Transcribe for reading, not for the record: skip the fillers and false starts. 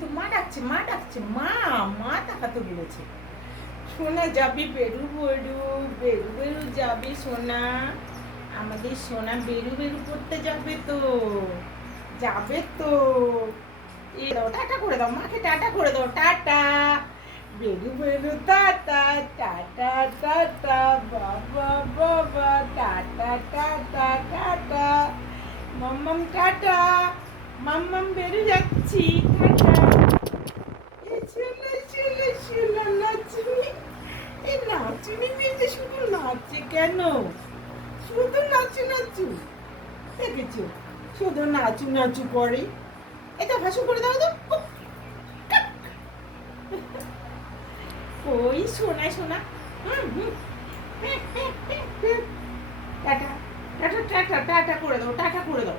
তো মা ডাকছে মা মা তাকাতে বলেছে। সোনা যাবি বেরু বেরু বেরু বেরু যাবি সোনা, আমাদের সোনা বেরু বেরু করতে যাবে তো টাটা করে দাও মাকে, টাটা করে দাও, টাটা বেরু বেরু টাটা টাটা টাটা বাবা বাবা টাটা টাটা টাটা মাম্মাম টাটা মাম্মাম বেরু যাচ্ছি টাটা। নাচুনি এই নাচুনি মেয়েটা শুধু নাচছে কেন? শুধু নাচু দেখেছো, শুধু নাচু করে। এটা ভাষণ করে দাও তো। ওই শোনা শোনা। টাটা টাটা টাটা টাটা করে দাও, টাটা করে দাও।